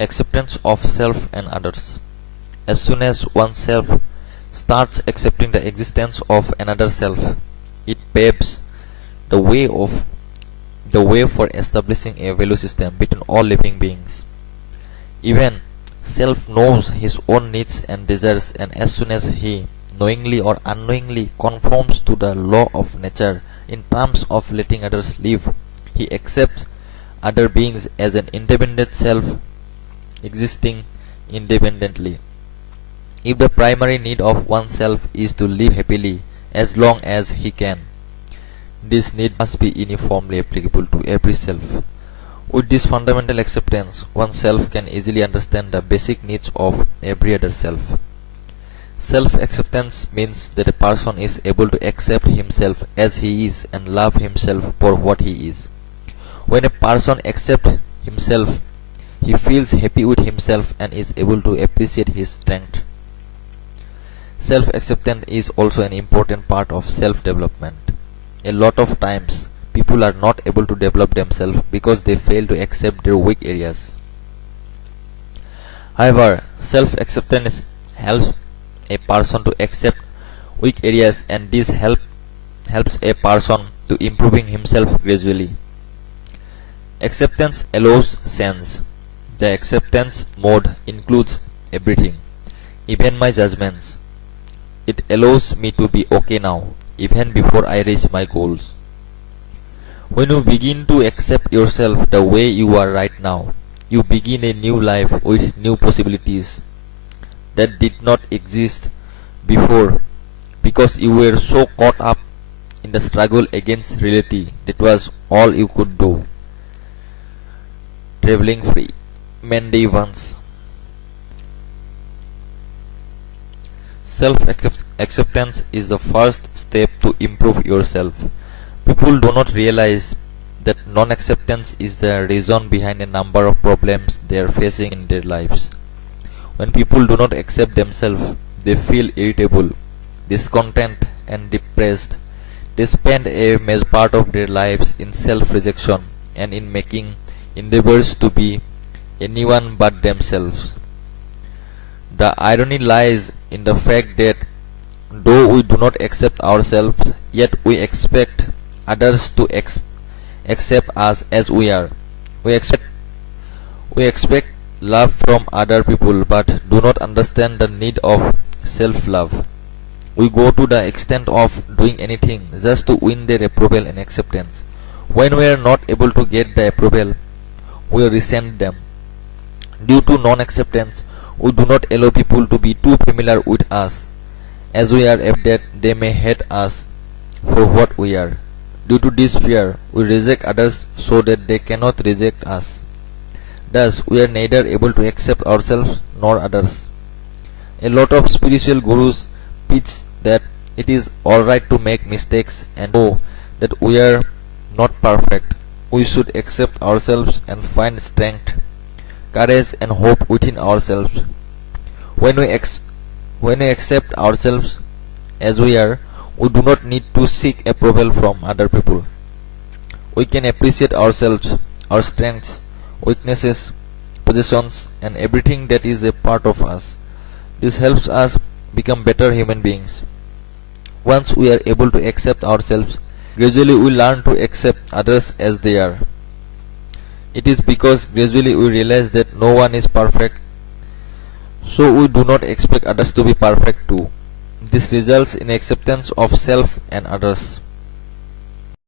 Acceptance of self and others. As soon as oneself starts accepting the existence of another self, it paves the way for establishing a value system between all living beings. Even self knows his own needs and desires, and as soon as he knowingly or unknowingly conforms to the law of nature in terms of letting others live, he accepts other beings as an independent self existing independently. If the primary need of oneself is to live happily as long as he can, this need must be uniformly applicable to every self. With this fundamental acceptance, oneself can easily understand the basic needs of every other self. Self-acceptance means that a person is able to accept himself as he is and love himself for what he is. When a person accepts himself, he feels happy with himself and is able to appreciate his strength. Self-acceptance is also an important part of self-development. A lot of times, people are not able to develop themselves because they fail to accept their weak areas. However, self-acceptance helps a person to accept weak areas, and this helps a person to improving himself gradually. Acceptance allows sense. The acceptance mode includes everything, even my judgments. It allows me to be okay now, even before I reach my goals. When you begin to accept yourself the way you are right now, you begin a new life with new possibilities that did not exist before because you were so caught up in the struggle against reality that was all you could do. Traveling free. Mandy once. Self-acceptance is the first step to improve yourself. People do not realize that non-acceptance is the reason behind a number of problems they are facing in their lives. When people do not accept themselves, they feel irritable, discontent, and depressed. They spend a major part of their lives in self-rejection and in making endeavors to be anyone but themselves. The irony lies in the fact that though we do not accept ourselves, yet we expect others to accept us as we are. We expect love from other people but do not understand the need of self-love. We go to the extent of doing anything just to win their approval and acceptance. When we are not able to get the approval, we resent them. Due to non-acceptance, we do not allow people to be too familiar with us, as we are afraid that they may hate us for what we are. Due to this fear, we reject others so that they cannot reject us. Thus, we are neither able to accept ourselves nor others. A lot of spiritual gurus preach that it is alright to make mistakes and know that we are not perfect. We should accept ourselves and find strength, courage, and hope within ourselves. When we accept ourselves as we are, we do not need to seek approval from other people. We can appreciate ourselves, our strengths, weaknesses, possessions, and everything that is a part of us. This helps us become better human beings. Once we are able to accept ourselves, gradually we learn to accept others as they are. It is because gradually we realize that no one is perfect, so we do not expect others to be perfect too. This results in acceptance of self and others.